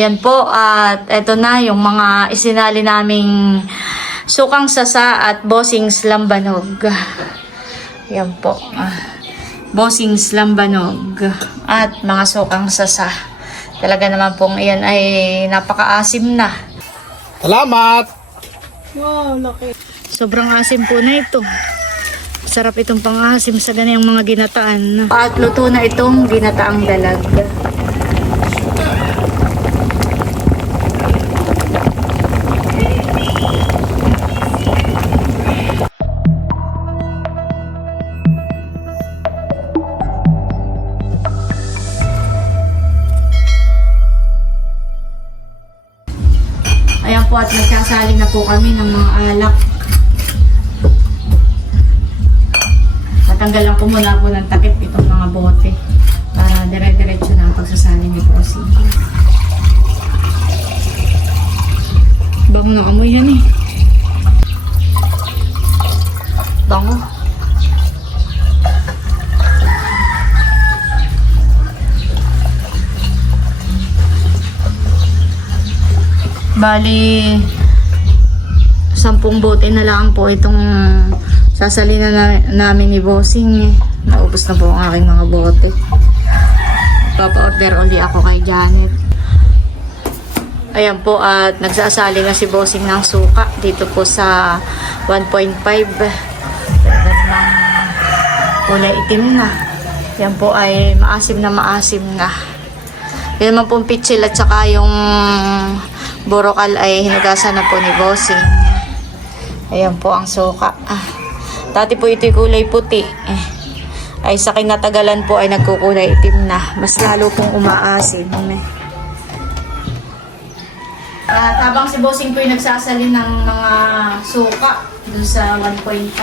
Yan po, at eto na yung mga isinali naming sukang sasa at bossings lambanog. Yan po. Bossings lambanog at mga sukang sasa. Talaga naman pong iyan ay napakaasim na. Salamat! Wow, laki. Sobrang asim po na ito. Sarap itong pangasim sa ganiyang mga ginataan. At luto na itong ginataang dalag. Ayan po, at nagsasaling na po kami ng mga alak. Tatanggal lang po muna po ng takip itong mga bote para dire-diretso na ang pagsasaling ni Posing. Bango ng amoy yan eh. Bango. Bali, 10 bote na lang po itong sasalin na namin ni Bossing. Naubos na po ang aking mga bote. Papa-order uli ako kay Janet. Ayan po, at nagsasali na si Bossing ng suka dito po sa 1.5. Talaga namang kulay itim na. Yan po ay maasim na. Yan naman pong pitsil at saka yung borokal ay hinugasan na po ni Bossing. Ayan po ang suka. Dati po ito'y kulay puti. Ay sa kinatagalan po ay nagkukulay itim na. Mas lalo pong umaasim. At habang si Bossing po ay nagsasalin ng mga suka dun sa 1.5.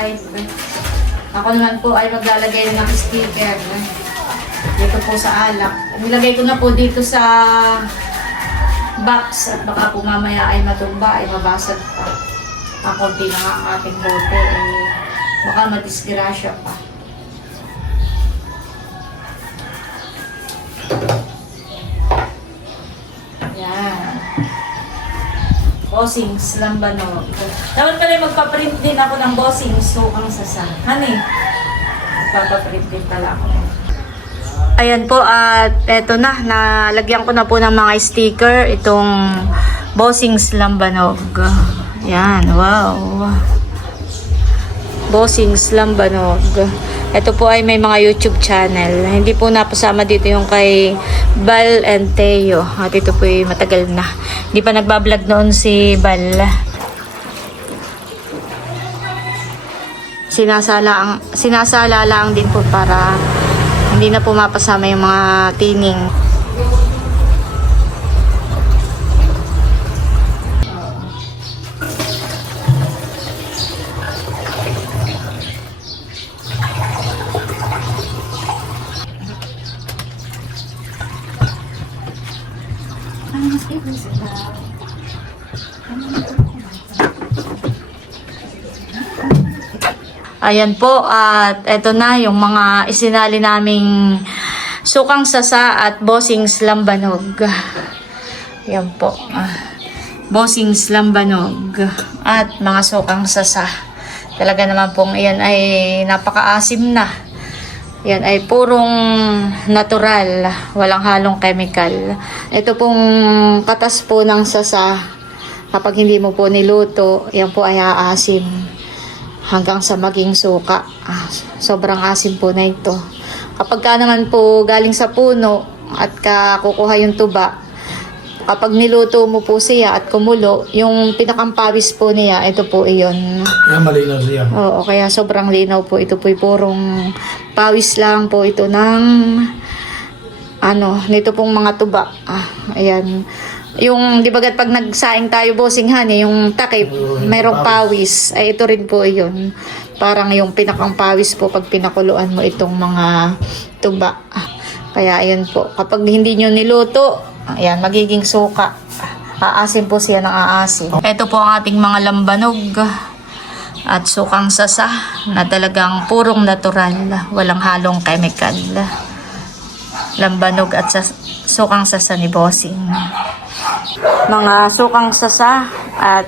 Ako naman po ay maglalagay ng sticker. Dito po sa alak. Nilagay ko na po dito sa box at baka po mamaya ay matumba, ay mabasag pa. Ang konti na nga ang ating bote, baka madisgrasya pa. Yan. Bossings lambanog. Dapat pala magpaprint din ako ng bossings sukang sasa. Honey, magpapaprint din pala ako. Ayan po, at eto na, nalagyan ko na po ng mga sticker itong Bossings Lambanog. Yan, wow. Bossings Lambanog. Ito po ay may mga YouTube channel. Hindi po napasama dito yung kay Bal and Teo. At ito po ay matagal na. Hindi pa nagbablog noon si Bal. Sinasala lang din po para hindi na pumapasama yung mga tining. Ayan po, at eto na yung mga isinali naming sukang sasa at bossings lambanog. Ayan po. Bossings lambanog at mga sukang sasa. Talaga naman pong iyan ay napakaasim na. Yan ay purong natural, walang halong chemical. Ito pong katas po ng sasa, kapag hindi mo po niluto, yan po ay aasim hanggang sa maging suka. Sobrang asim po na ito. Kapag ka naman po galing sa puno at kukuha yung tuba, kapag niluto mo po siya at kumulo, yung pinakampawis po niya, ito po iyon. Kaya malinaw siya. Oo, kaya sobrang linaw po. Ito po purong pawis lang po ito ng nito pong mga tuba. Ayan. Yung, di bagat pag nagsaing tayo, Bossing Honey, yung takip, mayroong pawis. Ay, ito rin po yun. Parang yung pinakang pawis po pag pinakuluan mo itong mga tuba. Kaya, ayun po. Kapag hindi nyo niluto, ayan, magiging suka. Aasim po siya ng aasim. Ito po ang ating mga lambanog at sukang sasa na talagang purong natural. Walang halong chemical. Lambanog at sukang sasa ni Bossing. mga sukang sasa at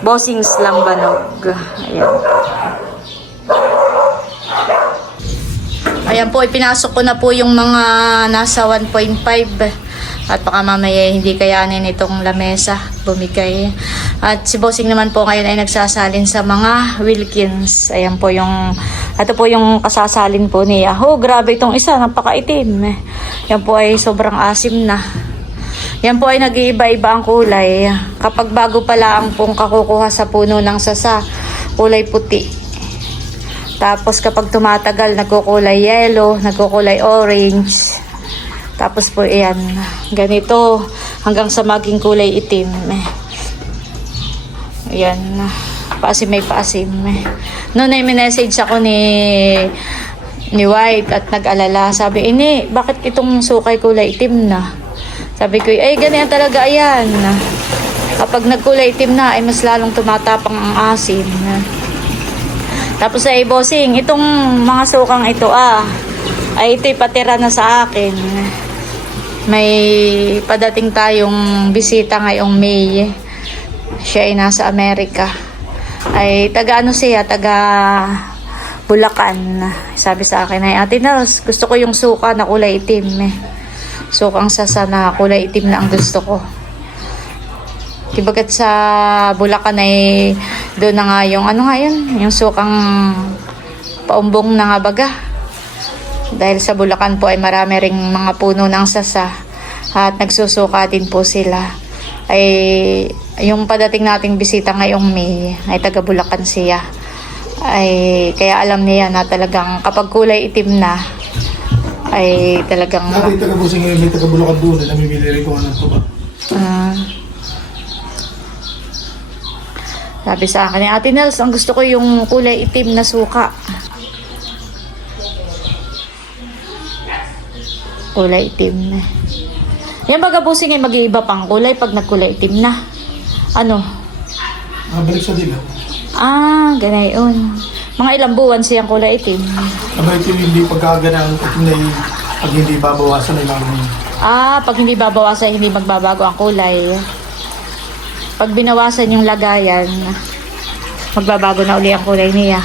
bossings lambanog. Ayan. Ayan po, ipinasok ko na po yung mga nasa 1.5 at baka mamaya hindi kayanin itong lamesa bumigay. At si bossing naman po ngayon ay nagsasalin sa mga Wilkins. Ayan po yung, ito po yung kasasalin po niya. Oh, grabe itong isa, napakaitim. Yan po ay sobrang asim na. Yan po ay nag-iiba-iba ang kulay. Kapag bago pala ang pong kakukuha sa puno ng sasa, kulay puti. Tapos kapag tumatagal, nagkukulay yellow, nagkukulay orange. Tapos po yan, ganito hanggang sa maging kulay itim. Ayan, paasim may paasim. Noon ay minessage ako ni White at nag-alala. Sabi, ini, bakit itong sukay kulay itim na? Sabi ko, ay ganyan talaga yan. Kapag nagkulay itim na, ay mas lalong tumatapang ang asim. Tapos ay bossing, itong mga sukang ito ay ito'y patira na sa akin. May padating tayong bisita ngayong May. Siya ay nasa Amerika. Ay taga ano siya, taga Bulacan. Sabi sa akin ay, Ate Nels, gusto ko yung suka na kulay itim. Sukang sasa na kulay itim na ang gusto ko. Kibagat sa Bulacan ay doon na nga yung ano nga yun, yung sukang paumbong na nga baga. Dahil sa Bulacan po ay marami ring mga puno ng sasa at nagsusuka din po sila. Ay yung padating nating bisita ngayong May ay taga Bulacan siya. Ay kaya alam niya na talagang kapag kulay itim na ay talagang Dati taga-busing ngayon, may taga-Bulacan doon, namimili rin ko ng tuba. Sabi sa akin, Ate Nels, ang gusto ko yung kulay itim na suka. Kulay itim. Yan baga busing ay mag-iiba pang kulay pag nagkulay itim na. Ano? Balik sa dila. Ganayon. Mga ilang buwan siyang kulay itim. Abay ito hindi pagkagana ang itim na yung pag hindi babawasan ay lang. Pag hindi babawasan, hindi magbabago ang kulay. Pag binawasan yung lagayan, magbabago na uli ang kulay niya.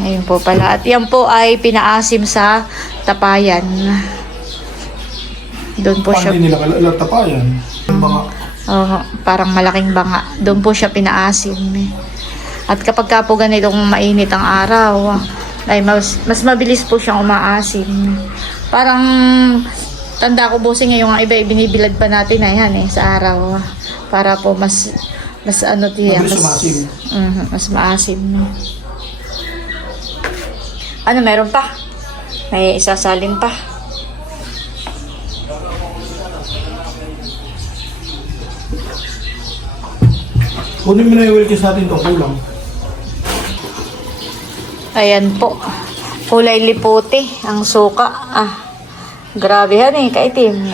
Ayun po pala. At yan po ay pinaasim sa tapayan. Doon po siya. Paano nila tapayan? Yung mga Parang malaking banga. Doon po siya pinaasim. At kapag ka po ganitong mainit ang araw, ay mas mabilis po siyang umaasim. Parang tanda ko bossing yung iba binibilad pa natin na yan sa araw. Para po mas ano tiya, mas maasim. Ano meron pa? May isasalin pa. kunin mo na yung Wilkins natin ito, kulang. Ayan po. Kulay liputi ang suka. Grabe yan kaitim.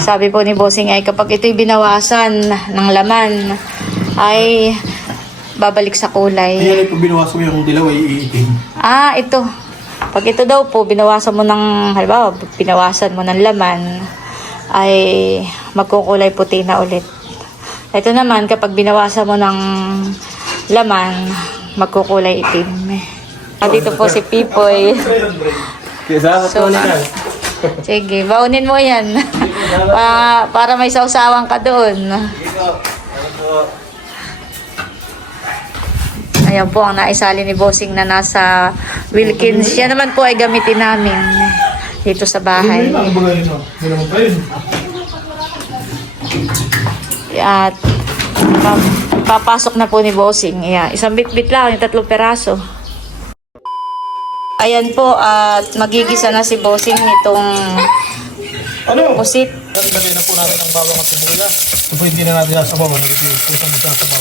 Sabi po ni Bossing ay kapag ito'y binawasan ng laman ay babalik sa kulay. Ayan ito binawasan mo yung dilaw ay iitim. Ito. Pag ito daw po binawasan mo ng, halimbawa, binawasan mo ng laman ay magkukulay puti na ulit. Ito naman kapag binawasan mo ng laman magkukulay itim. Dito po si Pipoy. So, sige, baunin mo yan. Para may sausawan ka doon. Ayan po ang naisali ni Bossing na nasa Wilkins. Yan naman po ay gamitin namin dito sa bahay. At papasok na po ni Bossing. Ayan, isang bit-bit lang, yung 3 peraso. Ayan po, at magigisa na si Bossing nitong pusit. Lagyan na po natin ang bawang at sibuyas. Ito po hindi na natin sasabaw. Nag-ipis po sa magsasabaw.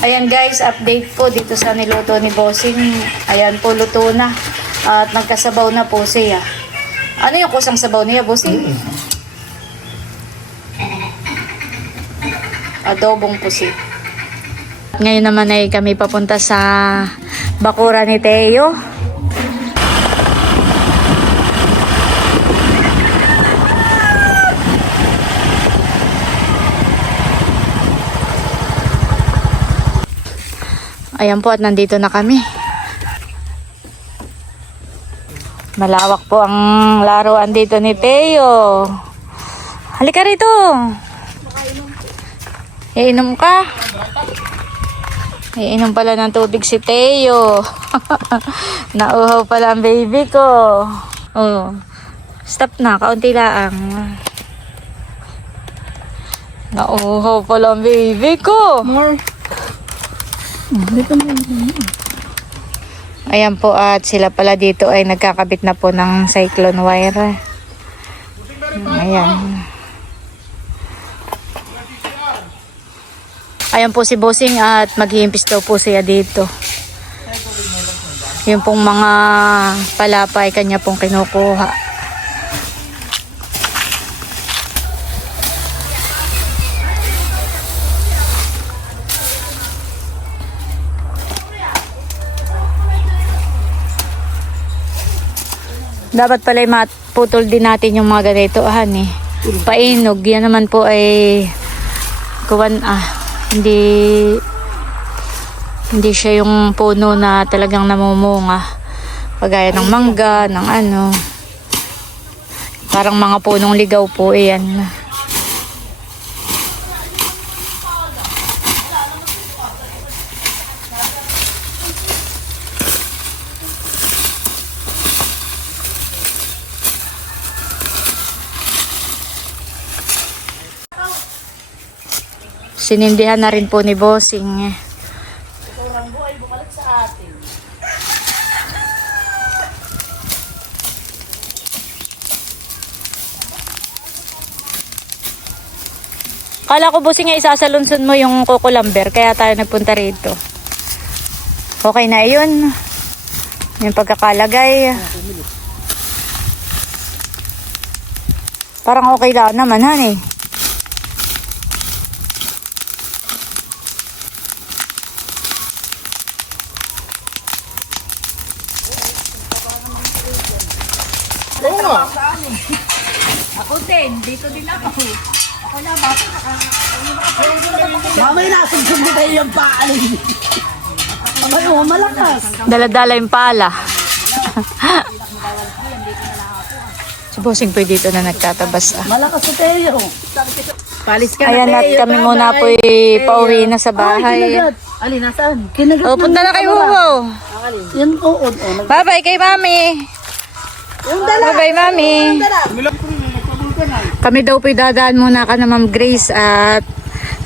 Ayan guys, update po dito sa niluto ni Bossing. Ayan po, luto na. At nagkasabaw na po siya. Ano yung kusang sabaw niya, Bossing? adobong pusit. Ngayon naman ay kami papunta sa bakura ni Teo. Ayan po at nandito na kami. Malawak po ang laruan dito ni Teo. Halika rito. Iinom ka? Iinom pala ng tubig si Teo. Nauhaw pala ang baby ko. Oh. Stop na, kaunti lang. Nauhaw pala ang baby ko. More. Ayan po at sila pala dito ay nagkakabit na po ng cyclone wire. Ayan. Ayan po si Bossing at maghihimpis daw po siya dito. Yung pong mga palapay kanya pong kinukuha. Dapat pala maputol din natin yung mga ganito eh. Painog. Yan naman po ay hindi siya yung puno na talagang namumunga. Pagaya ng mangga, ng ano. Parang mga punong ligaw po yan. Sinindihan na rin po ni Bossing. Kala ko Bossing ay isasalunsun mo yung kukulamber kaya tayo nagpunta rito. Okay na yun. Yung pagkakalagay. Parang okay lang naman han eh. Ako din, dito din ako. Ako na ba? Mamay nasubsub mo kayo yung paalin. Ay, malakas. Dala-dala yung pala. Si Bossing po dito na nagtatabas. Malakas sa Teo. Palis ka Ayan na at kami muna po pauwi na sa bahay. Alin, nasaan? Kinagat O, punta na kayo mo. Yan, oo. Bye-bye kay Mami. Yung dala. Bye-bye Mami. Kami daw po'y dadaan muna ka na Ma'am Grace at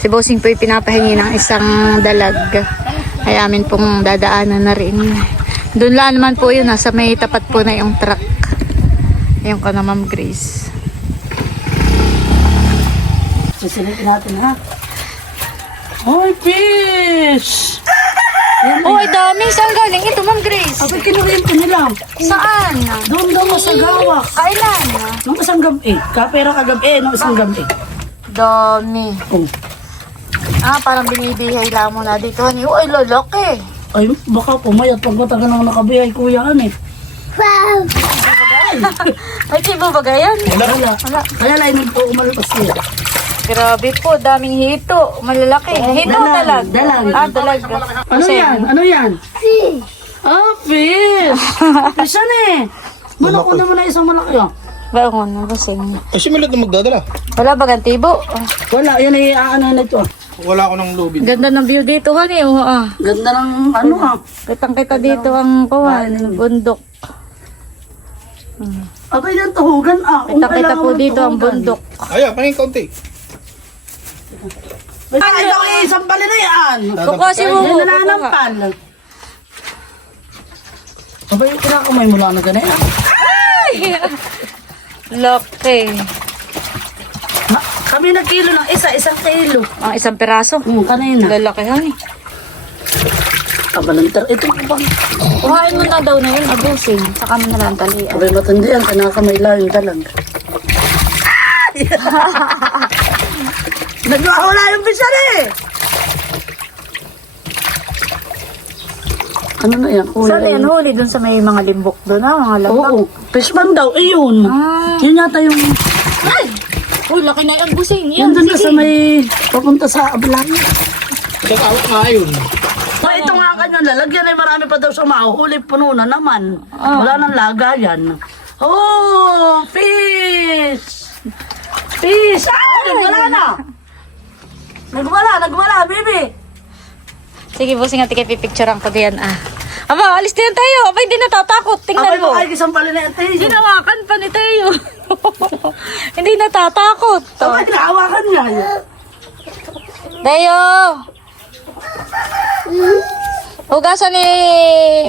si Bossing po'y pinapahingi ng isang dalag. Ay amin pong dadaanan na rin. Doon lang naman po yun, sa may tapat po na yung truck. Yung ka na Ma'am Grace. Susunod natin ha. Hoy, fish! Oh, ay dami. Saan galing ito Ma'am Grace? Abay, kinurin ko nila. Saan? Doon daw sa gawak. Kailan? Nung isang gabi. Kapera kagabi, nung isang gabi. Dami. Oh. Parang binibihay lang mo na dito. Ay, lalaki. Ay, baka pumayat pag matagal nang nakabihay kuya eh. Wow! Ay, kibo ba gayan? Wala. Kaya lang nung po umalpas niya. Grabe po, daming hito. Malalaki. Hito o dalag? Dalag. Dalag. Ano yan? Ano yan? Fish! Ah, fish! Fish yan eh! Malaki naman na isang malaki ah. Bago na, Bossing. Ay, si Milot na magdadala. Wala ba gantibo? Wala, yan ay ano na ito ah. Wala ko ng lubid. Ganda ng view dito, honey. Ganda ng ano ah. Kitang-kita dito ang kuwan, bundok. Abay yan, tuhugan ah. Kitang-kita po dito ang bundok. Ay, pangin kaunti. Ay, ikaw eh, isang bali na yan. Kukuha mo. Yan nananampal. Abay, kinakamay mo lang na ganyan. Laki. Kami nagkilo ng isang kilo. Ang isang peraso. Kanina. Lalaki, honey. Kabalantar. Ito pa. Kuhain mo na daw na yun, Bossing. Saka mo na lang talian. Abay, matindi yan. Kanakamay lang yung dalag. Nagwawala yung bisan eh. Ano na yan? Saan yan huli? Doon sa may mga limbok doon, mga lambak? Oo. Fishman daw, yun. Ah. Yun yata yung... Ay! Uy, laki na yung busing. Yan Yan, doon na sige. sa may... Papunta sa Ablayan. Nag-awak nga yun. So, ito nga kanyang lalagyan ay marami pa daw sa mahuhuli. Puno na naman. Wala nang lagayan. Oh, fish! Fish! Ay, nagwala na! Nagwala, baby! Sige, busing at ikipipicturean ko diyan, Aba, alis din tayo. Aba, hindi natatakot. Tingnan Abay, mo. makikisang pala na ito. Ginawakan pa ni Teo. Hindi natatakot. Abay, naawakan niya. Teo! Hugasan ni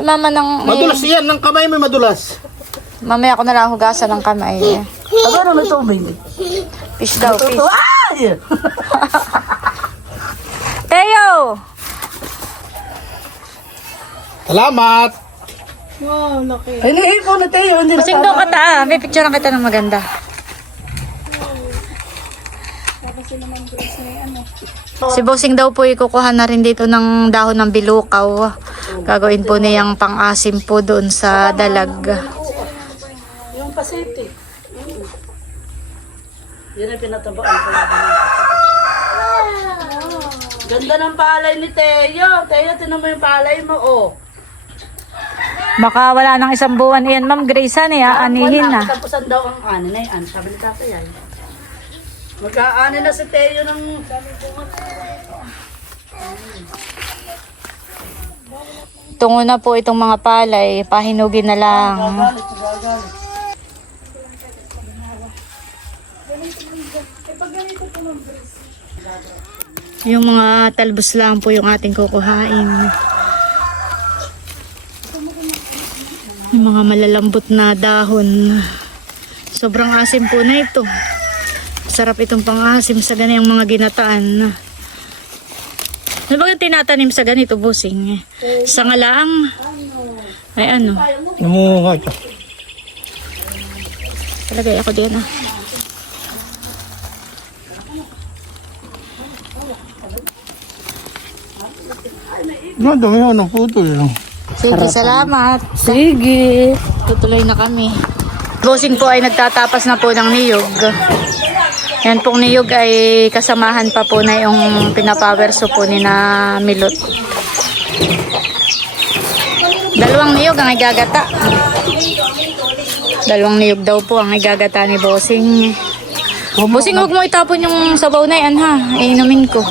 mama ng... Madulas yan, ng kamay may madulas. Mamaya ko na lang hugasan ng kamay. Aba, ano ito, baby? Fish daw, fish. Ay! Teo! Salamat! Ay, naiipo na tayo. Hindi Busing daw ka May picturean kita ng maganda. Si Bossing daw po ikukuha na rin dito ng dahon ng bilukaw. Gagawin po niyang pang-asim po doon sa dalag. Yung pasiti. Yan ang pinatabaan ko. Ganda ng palay ni Teo. Teo, tinan mo yung palay mo, oh. Baka wala nang isang buwan iyan, Ma'am Grace, anihin na. Tapusan daw ang ani na yan. Sabi ni tatay ay. Mag-aani na si Teo ng... Tungo na po itong mga palay, pahinugin na lang. Yung mga talbos lang po yung ating kukuhain. Yung mga malalambot na dahon. Sobrang asim po na ito. Sarap itong pang-asim sa ganyan mga ginataan. Ano ba yung tinatanim sa ganito, Busing? Sa ngalaang? Ay ano? Namunga ito. Talagay ako diyan Dumi ho ng putol. Sige, salamat. Sige. Tutuloy na kami. Bossing po ay nagtatapas na po ng niyog. Yan pong niyog ay kasamahan pa po na yung pinapowerso po ni na Milot. Dalawang niyog ang igagata. Dalawang niyog daw po ang igagata ni Bossing. Bossing, huwag mo itapon yung sabaw na yan, ha. Iinumin ko.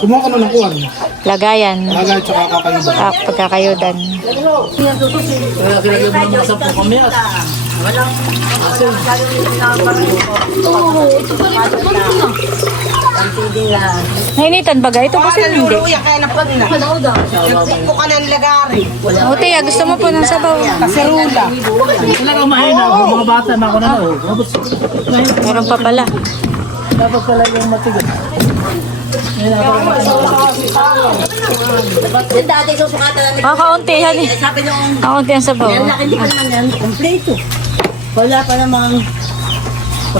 Kumuha ka na ng kuwan. Lagayan. Lagay tsaka kakayuban. Pagkakayudan. Kaya kinagyan mo ng mga 10 kami at Nainitan ba ga? Ito kasi hindi. Kaya na po na. Nagpo ka ng lagari. O, Tia, gusto mo po ng sabaw? Kaserula. talagang mahina. Mga bata na ako na ako. Meron pa pala. Dapat pala yung matigas. Yung dati susukatan namin. Kakauntihan eh. Sabi nung Kakaunti ang sabaw. hindi pa naman yan kompleto. Wala pa namang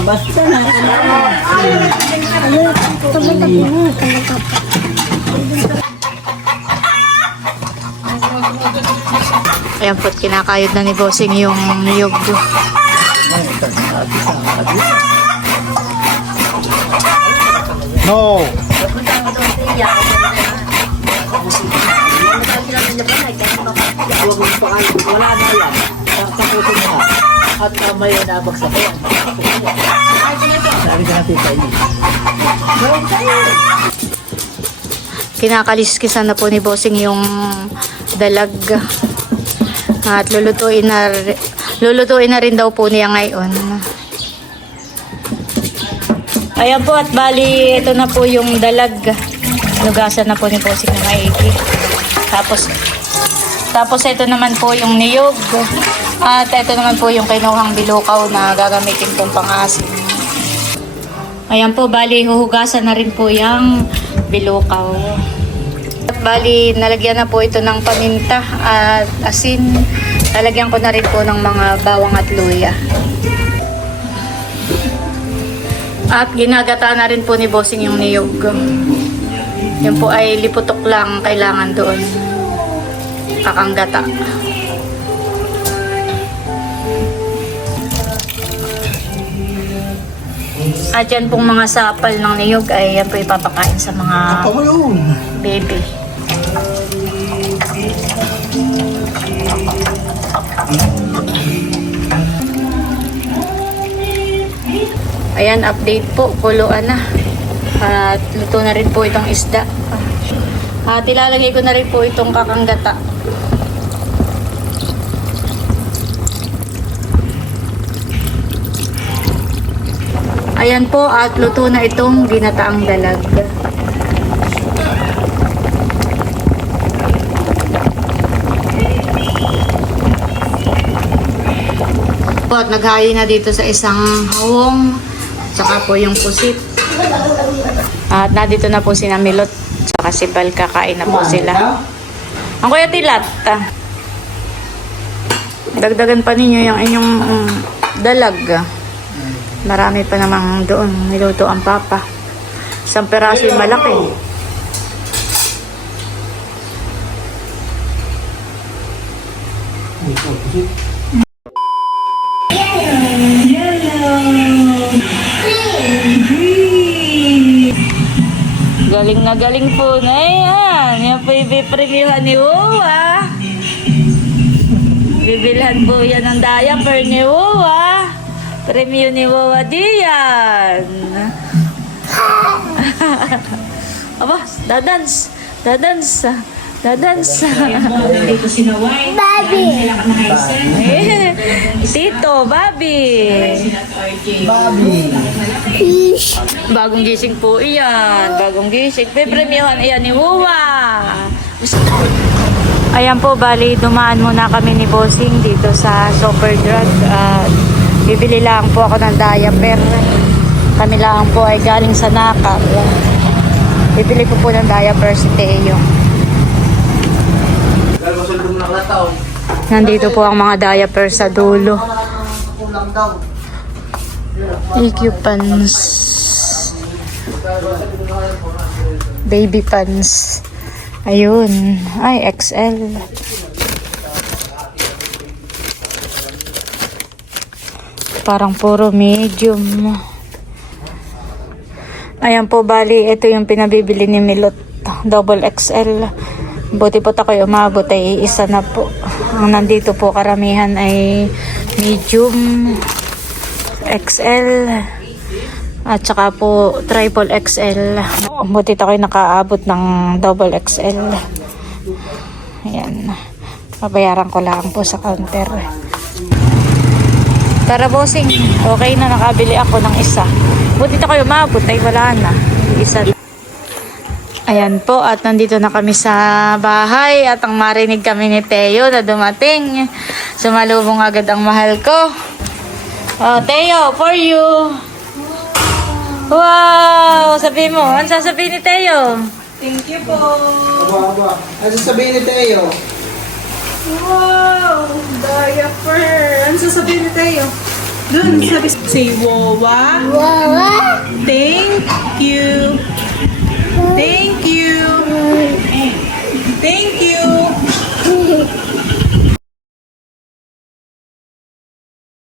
basta na. Ayan po't kinakayod na ni Bossing yung niyog. No. Wala na yan. Tapusin mo na. At may nabagsak ko yan. Sabi ka natin sa inyo. Kinakaliskisan na po ni Bossing yung dalag. At lulutuin na rin daw po niya ngayon. Ayan po, at bali ito na po yung dalag. Lugasan na po ni Bossing na maigi. Tapos ito naman po yung niyog. At ito naman po yung kinuhang bilukaw na gagamitin pong pang-asim. Ayan po, bali huhugasan na rin po yung bilukaw. At bali nalagyan na po ito ng paminta at asin. Lalagyan ko na rin po ng mga bawang at luya. At ginagata na rin po ni Bossing yung niyog. Yan po ay liputok lang kailangan doon. Kakanggata. At yan pong mga sapal ng niyog ay yan po ipapakain sa mga baby. Ayan, update po. Kuluan na. At luto na rin po itong isda. At ilalagay ko na rin po itong kakanggata. Ayan po, at luto na itong ginataang dalag. Po, at naghayi na dito sa isang hawong, tsaka po yung pusit. At nandito na po si Namilot, tsaka si Bal, kakain na po sila. Ang Kuya Tilat, dagdagan pa ninyo yung inyong dalag. Marami pa namang doon. Niluto ang papa. Isang peraso yung malaki. Galing na galing po na yan. Yan po ipipremiuhan ni Uwa. Bibilhan po yan ng diaper ni Uwa. Premium ni Wawa diyan. Aba, dadans. Dadans. Dadans. Dito si Naway. Bobby. Tito, Bobby. Bobby. Bagong gising po iyan. Bagong gising. Premiuhan iyan ni Wawa. Ayan po, bali, dumaan muna kami ni Bossing dito sa Superdrug. Bibili lang po ako ng diaper. Kami lang po ay galing sa Nakal. Bibili ko po ng diaper si Teo. Nandito po ang mga diaper sa dulo. EQ pants. Baby pants. Ayun. Ay, XL. Parang puro medium. Ayan po, bali, ito yung pinabibili ni Milot. Double XL. Buti po tayo umabot ay isa na po. Ang nandito po karamihan ay medium, XL, at saka po triple XL. Buti tayo nakaabot ng double XL. Ayan. Babayaran ko lang po sa counter. Tara, Bossing. Okay na, nakabili ako ng isa. Buti na kayo maabot ay wala na. Isa. Ayan po, at nandito na kami sa bahay at ang marinig kami ni Teo na dumating. Sumalubong agad ang mahal ko. Oh, Teo, for you. Wow! Sabi mo, ano sasabihin ni Teo? Thank you po. Aba. Ano sasabihin ni Teo? Wow! Diaper! Ano sasabihin ni Teo? Doon, sabi say Wawa. Wawa! Thank you. Thank